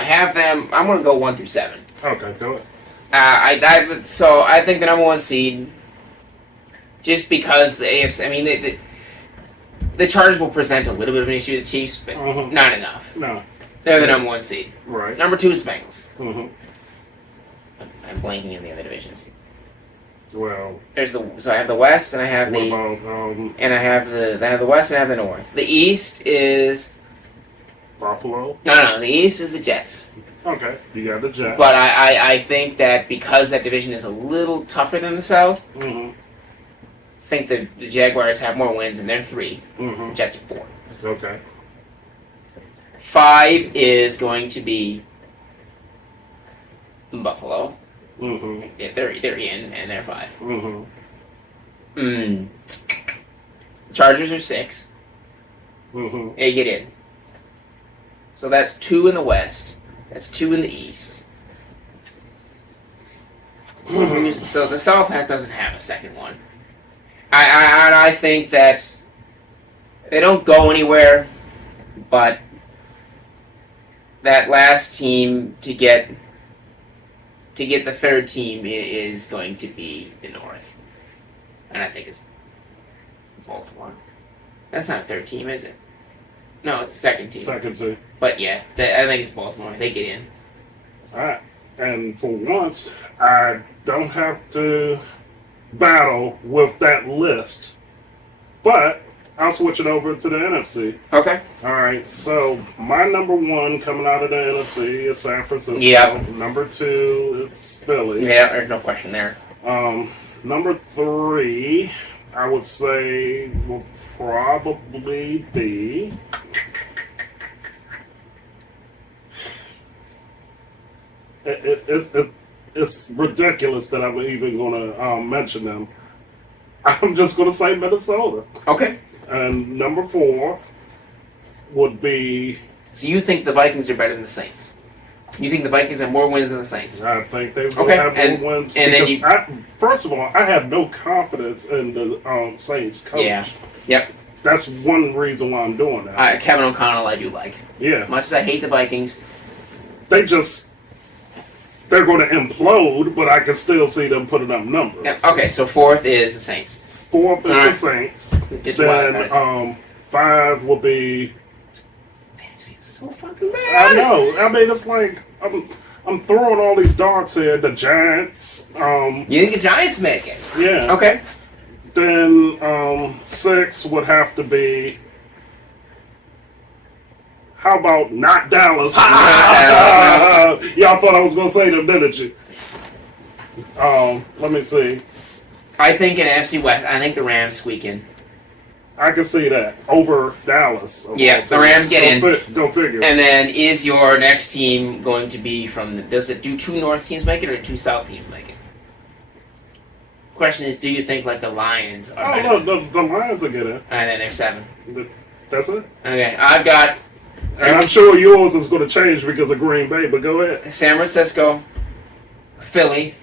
I have them. I'm going to go 1 through 7. Okay, do it. So I think the number 1 seed, just because the AFC. I mean, the Chargers will present a little bit of an issue to the Chiefs, but not enough. No. They're the number 1 seed. Right. Number 2 is Bengals. Mm-hmm. I'm blanking in the other divisions. Well, so I have the West and I have the West and I have the North. The East is Buffalo. No. The East is the Jets. Okay, you got the Jets. But I think that because that division is a little tougher than the South, I think the Jaguars have more wins and they're 3. The Jets are 4. Okay. 5 is going to be Buffalo. Yeah, they're in and they're 5. Chargers are 6. They get in. So that's 2 in the West. That's 2 in the East. So the South doesn't have a second one. I think that they don't go anywhere, but that last team to get the third team is going to be the North. And I think it's Baltimore. That's not a third team, is it? No, it's a second team. Second team. But yeah, I think it's Baltimore. They get in. Alright. And for once, I don't have to battle with that list. But I'll switch it over to the NFC. Okay. Alright, so my number 1 coming out of the NFC is San Francisco. Yep. Number 2 is Philly. Yeah, there's no question there. Number 3, I would say, will probably be... It's ridiculous that I'm even going to mention them. I'm just going to say Minnesota. Okay. And number 4 would be... So you think the Vikings are better than the Saints? You think the Vikings have more wins than the Saints? I think they will have more wins. And then first of all, I have no confidence in the Saints coach. Yeah. Yep. That's one reason why I'm doing that. Kevin O'Connell I do like. Yes. Much as I hate the Vikings. They're going to implode, but I can still see them putting up numbers. Yeah. Okay, so 4th is the Saints. 4th is the Saints. Then 5 will be... It's so fucking bad. I know. I mean, it's like I'm throwing all these darts here. The Giants. You think the Giants make it? Yeah. Okay. Then 6 would have to be. How about not Dallas? Y'all thought I was going to say them, didn't you? Let me see. I think in NFC West, I think the Rams squeak in. I can see that over Dallas. Yeah, the Rams get in. Go figure. And then is your next team going to be from does it do 2 North teams make it or 2 South teams make it? Question is, do you think like the Lions are better? No, the Lions will get in. And then they're 7. That's it? Okay, I've got... And I'm sure yours is going to change because of Green Bay, but go ahead. San Francisco, Philly,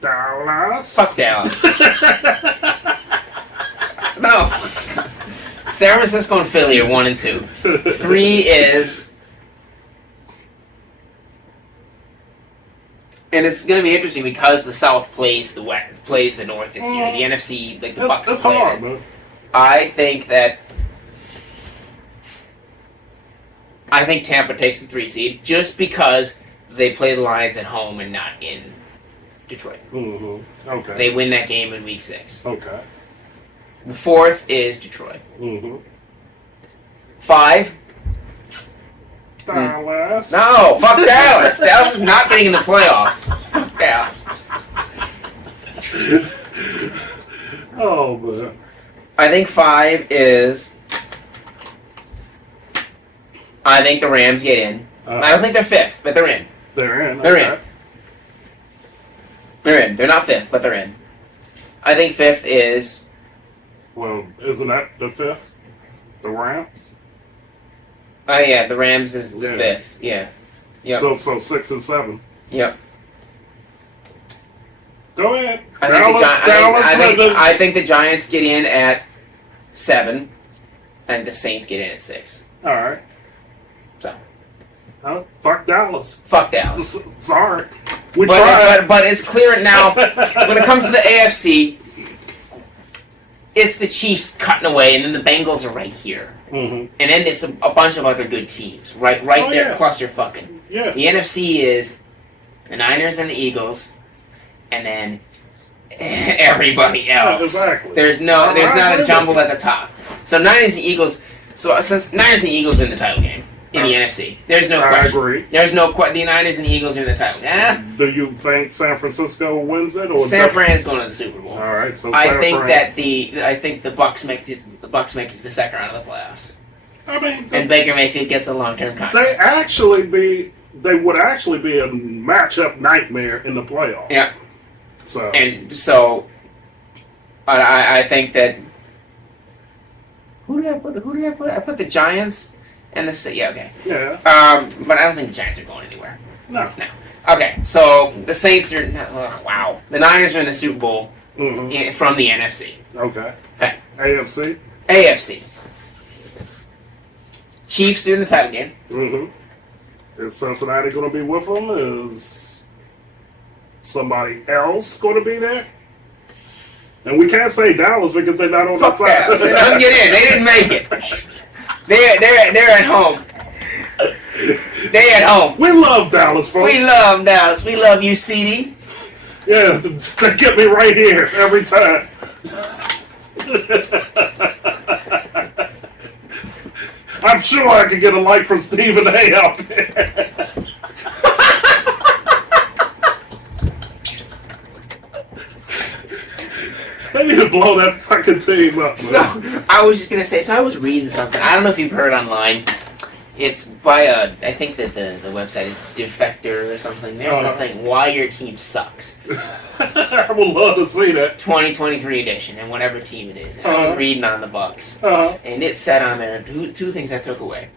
Dallas. Fuck Dallas. No. San Francisco and Philly are 1 and 2. 3 is... And it's going to be interesting because the South plays the West, plays the North this year. The NFC, like the Bucs. That's hard, man. I think Tampa takes the 3 seed just because they play the Lions at home and not in Detroit. Okay. They win that game in week 6. Okay. The 4th is Detroit. 5. Dallas. No, fuck Dallas. Dallas is not getting in the playoffs. Fuck Dallas. Oh, man. I think 5 is... I think the Rams get in. I don't think they're 5th, but they're in. They're in. They're in. They're in. They're not 5th, but they're in. I think 5th is... Well, isn't that the 5th? The Rams? Oh, yeah, the Rams is the 5th. Yeah. Yep. So 6 and 7. Yep. Go ahead. I think the Giants get in at 7, and the Saints get in at 6. All right. So. Fuck Dallas. Fuck Dallas. Sorry. We tried. But it's clear now, when it comes to the AFC, it's the Chiefs cutting away, and then the Bengals are right here. Mm-hmm. And then it's a bunch of other good teams. Right there, yeah. cluster fucking. Yeah. The NFC is the Niners and the Eagles, and then everybody else. Exactly. There's not a jumble at the top. So Niners and Eagles. So since Niners and the Eagles are in the title game in the NFC, there's no question. I agree. There's no question. The Niners and the Eagles are in the title. Do you think San Francisco wins it, or San Fran is going to the Super Bowl? All right. So I think the Bucks make it the second round of the playoffs. I mean, and Baker Mayfield gets a long-term contract. They would actually be a matchup nightmare in the playoffs. Yeah. So I think that. Who did I put? I put the Giants and the okay. Yeah. But I don't think the Giants are going anywhere. No. Okay, so the Saints are wow. The Niners are in the Super Bowl from the NFC. Okay. Okay. AFC. Chiefs are in the title game. Mm-hmm. Is Cincinnati going to be with them? Is somebody else going to be there? And we can't say Dallas because they're not on the side. Dallas. They don't get in. They didn't make it. They're at home. They're at home. We love Dallas, folks. We love Dallas. We love you, CD. Yeah, they get me right here every time. I'm sure I could get a like from Stephen A. out there. They need to blow that fucking team up. So, I was just going to say, I was reading something. I don't know if you've heard online. It's by I think that the website is Defector or something. There's something, Why Your Team Sucks. I would love to see that. 2023 edition, and whatever team it is. And I was reading on the Bucks. And it said on there, two things I took away.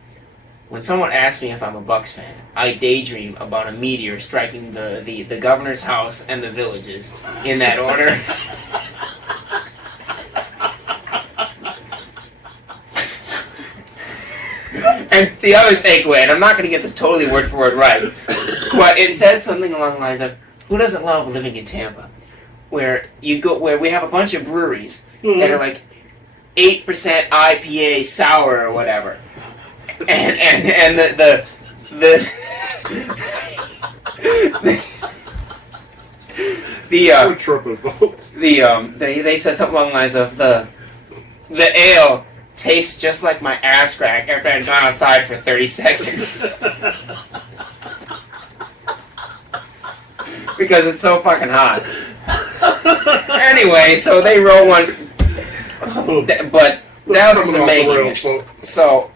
When someone asks me if I'm a Bucks fan, I daydream about a meteor striking the governor's house and the villages in that order. And the other takeaway, and I'm not going to get this totally word for word right, but it said something along the lines of, who doesn't love living in Tampa? Where we have a bunch of breweries that are like 8% IPA sour or whatever. And they said something along the lines of the ale tastes just like my ass crack after I've gone outside for 30 seconds. Because it's so fucking hot. Anyway, so they roll one. But Dallas is making it. So,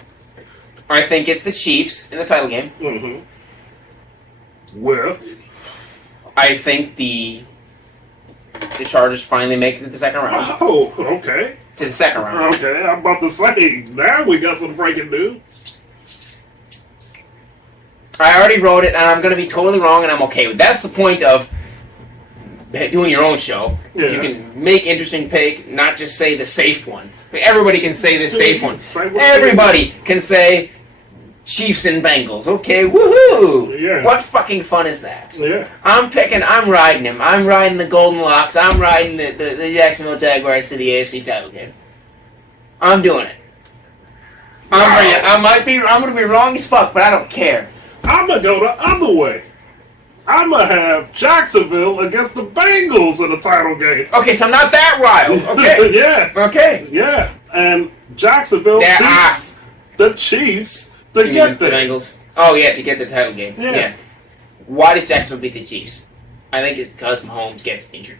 I think it's the Chiefs in the title game. Mm-hmm. With? I think the Chargers finally make it to the second round. Oh, okay. To the second round. Okay, I'm about to say, now we got some breaking news. I already wrote it, and I'm going to be totally wrong, and I'm okay with it. That's the point of doing your own show. Yeah. You can make interesting pick, not just say the safe one. Everybody can say the safe one. Everybody can say Chiefs and Bengals. Okay, woohoo! Yeah. What fucking fun is that? Yeah. I'm riding him. I'm riding the Golden Locks. I'm riding the Jacksonville Jaguars to the AFC title game. I'm doing it. I'm going to be wrong as fuck, but I don't care. I'm going to go the other way. I'm going to have Jacksonville against the Bengals in the title game. Okay, so I'm not that wild. Okay. Yeah. Okay. Yeah. And Jacksonville beats the Chiefs to get there. The Bengals. Oh, yeah, to get the title game. Yeah. Why does Jacksonville beat the Chiefs? I think it's because Mahomes gets injured.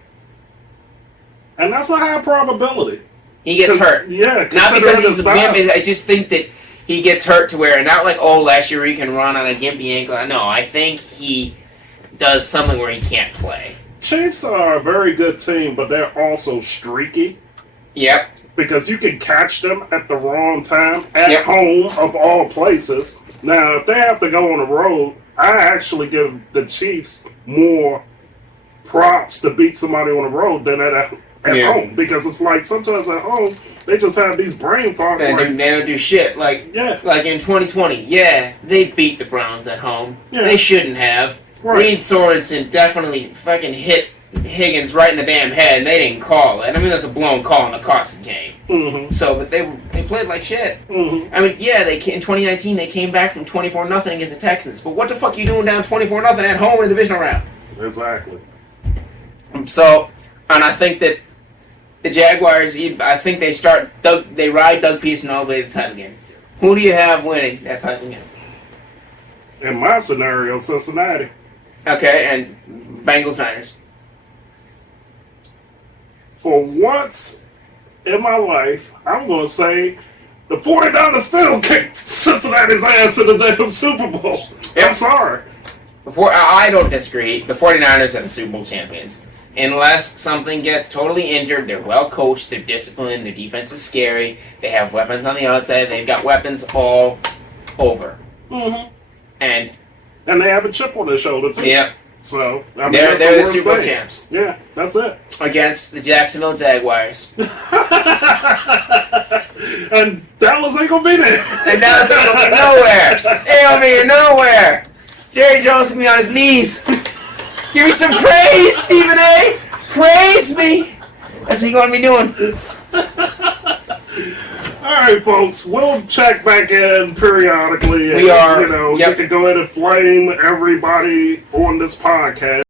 And that's a high probability. He gets hurt. Yeah. Not because he's a wimp. I just think that he gets hurt to where, not like, last year he can run on a gimpy ankle. No, I think he does something where he can't play. Chiefs are a very good team, but they're also streaky. Yep. Because you can catch them at the wrong time, at home of all places. Now, if they have to go on the road, I actually give the Chiefs more props to beat somebody on the road than at home. Because it's like sometimes at home, They just have these brain fogs. They don't do shit. Like in 2020, they beat the Browns at home. Yeah. They shouldn't have. Right. Reed Sorensen definitely fucking hit Higgins right in the damn head, and they didn't call it. I mean, there's a blown call in the Carson game. Mm-hmm. So, but they played like shit. Mm-hmm. I mean, in 2019 they came back from 24-0 against the Texans. But what the fuck are you doing down 24-0 at home in the divisional round? Exactly. So, and I think that the Jaguars, I think they ride Doug Peterson all the way to the title game. Who do you have winning that title game? In my scenario, Cincinnati. Okay, and Bengals-Niners. For once in my life, I'm going to say the 49ers still kicked Cincinnati's ass in the damn Super Bowl. Yep. I'm sorry. I don't disagree. The 49ers are the Super Bowl champions. Unless something gets totally injured, they're well coached, they're disciplined, their defense is scary, they have weapons on the outside, they've got weapons all over. Mm-hmm. And they have a chip on their shoulder, too. Yep. So, I mean, they're the Super Bowl champs. Yeah, that's it. Against the Jacksonville Jaguars. And Dallas ain't gonna be there. And Dallas ain't gonna be nowhere. They ain't gonna be nowhere. Jerry Jones gonna be on his knees. Give me some praise, Stephen A. Praise me. That's what you're gonna be doing. All right, folks. We'll check back in periodically. We are. You can go ahead and flame everybody on this podcast.